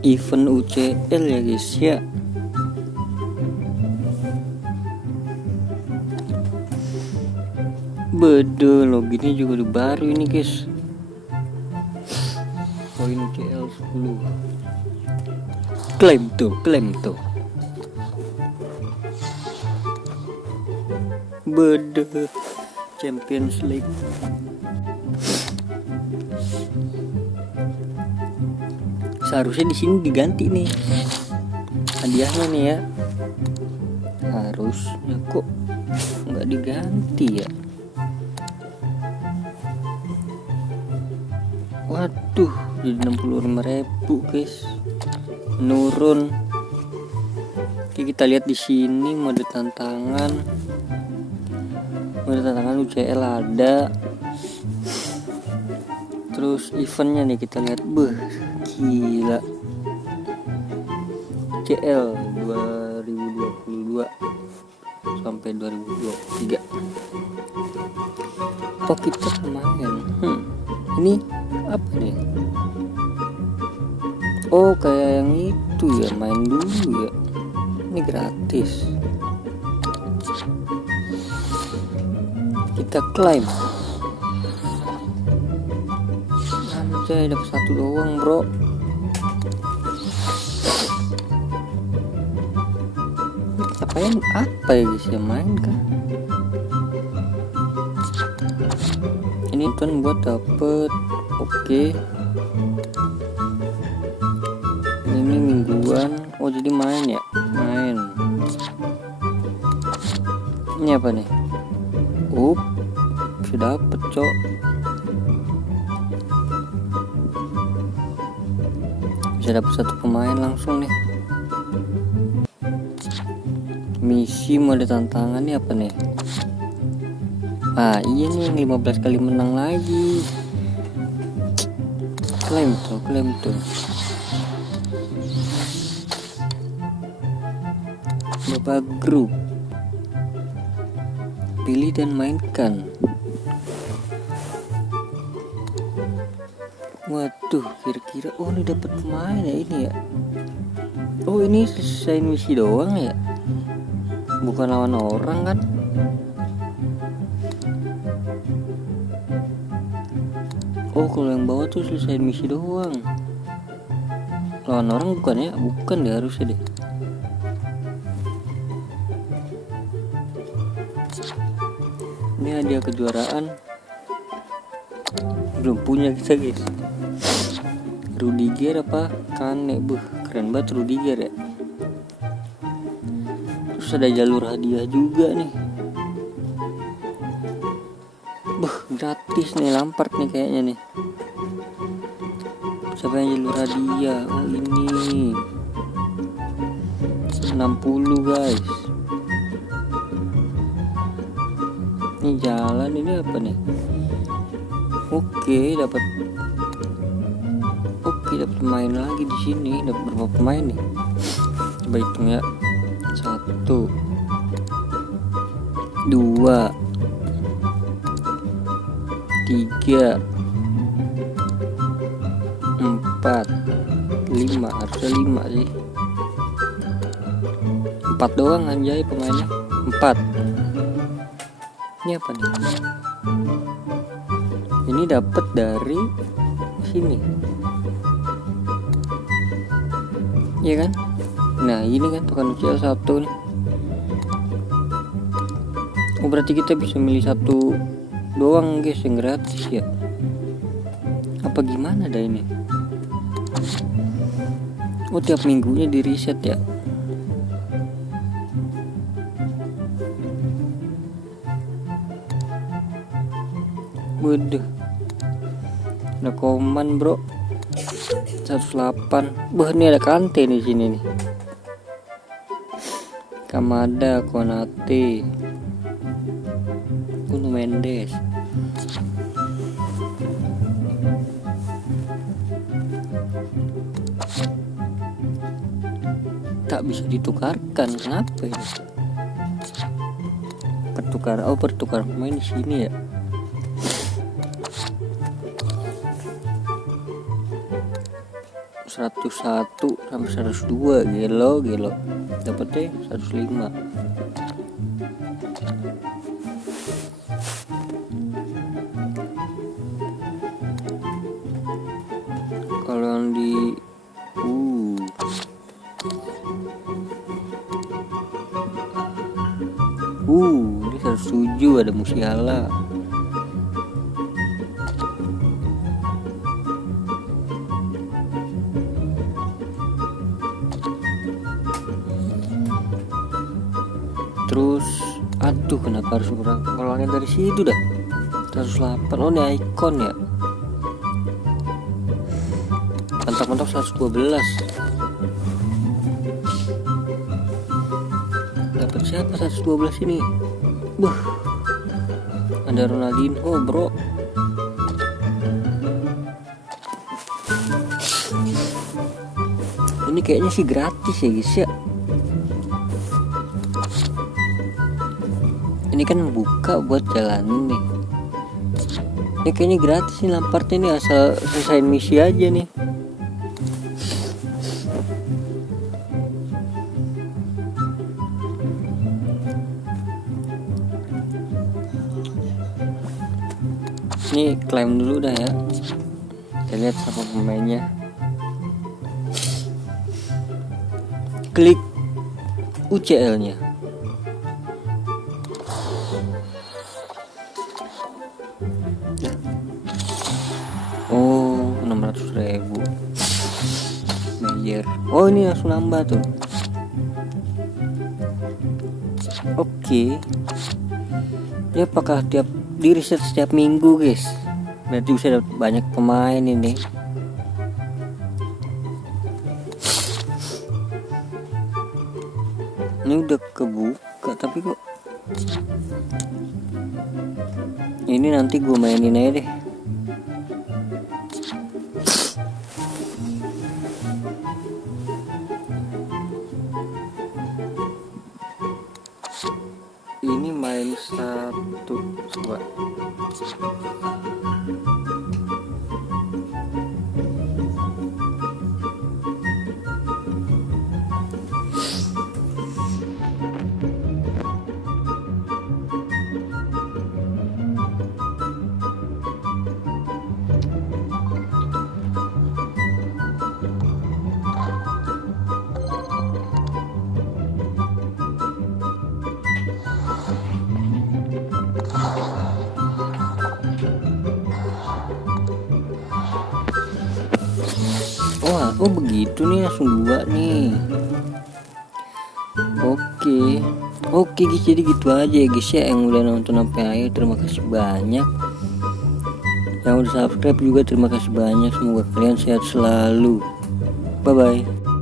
Event UCL ya guys ya. Bede loginnya juga udah baru ini guys. Koin UCL 10. Klaim tuh. Bede Champions League. Seharusnya di sini diganti nih hadiahnya nih ya. Harusnya kok nggak diganti ya. Waduh, jadi 65.000 guys. Menurun. Oke, kita lihat di sini mode tantangan. Mode tantangan UCL ada. Terus eventnya nih kita lihat. Gila. UCL 2022 sampai 2023. Kok kita lumayan. Ini apa nih? Oh, kayak yang itu ya, main dulu ya. Ini gratis. Kita klaim. Anjay, dapat 1 doang, bro. Apa ya guys yang main kan? Ini tuan buat dapet. Oke. Ini mingguan. Oh, jadi main ya? Main. Ini apa nih? Bisa dapet, cok. Bisa dapet 1 pemain langsung nih. Misi mode tantangan ini apa nih? Iya nih, 15 kali menang lagi. Klaim tuh. Babak grup. Pilih dan mainkan. Waduh, kira-kira ini dapat pemain ya ini ya. Oh, ini selesai misi doang ya. Bukan lawan orang kan? Oh, kalau yang bawah tuh selesai misi doang. Lawan orang bukan ya? Bukan deh, harusnya deh. Ini hadiah kejuaraan. Belum punya kita guys. Rudiger apa? Kane. Keren banget Rudiger ya. Terus ada jalur hadiah juga nih. Gratis nih, Lampard nih kayaknya nih. Siapa yang jalur hadiah? Oh, ini 60 guys. Ini jalan, ini apa nih? Oke, dapat pemain lagi di sini. Dapat berapa pemain nih? Coba hitung ya. 1, 2, 3, 4, 5. Harusnya 5 sih. 4 doang anjay pemainnya. 4. Ini apa nih? Ini dapat dari sini. Iya kan? Nah, ini kan token UCL 1 nih. Oh, berarti kita bisa milih 1 doang guys yang gratis ya. Apa gimana dah ini? Oh, tiap minggunya di reset ya. Waduh, ada Koman bro, 108. Ini ada Kante di sini nih. Kamada, Konate, Nuno Mendes. Tak bisa ditukarkan, kenapa ini? Pertukar pemain di sini ya. 101 sampai 102 gelo dapetnya 105. Kalau yang di ini 107 ada Musiala. Terus aduh kenapa harus ngulangin dari situ dah. 108. Oh ini icon ya. Mantap 112. Dapat siapa 112 ini? Ada Ronaldinho bro. Ini kayaknya sih gratis ya guys ya. Ini kan buka buat jalanin nih. Ini kayaknya gratis nih Lampardnya nih, asal selesai misi aja nih. Ini klaim dulu dah ya. Kita lihat siapa pemainnya. Klik UCL-nya. Oh 600.000 Meyer. Oh ini langsung nambah tuh. Oke. Dia apakah tiap di riset setiap minggu guys? Berarti bisa dapat banyak pemain ini. Ini udah kebuka tapi kok ini nanti gue mainin aja deh. Ini main satu coba. Oh begitu nih, langsung 2 nih. Oke guys, jadi gitu aja ya guys ya, yang udah nonton sampai akhir terima kasih banyak. Yang udah subscribe juga terima kasih banyak. Semoga kalian sehat selalu. Bye bye.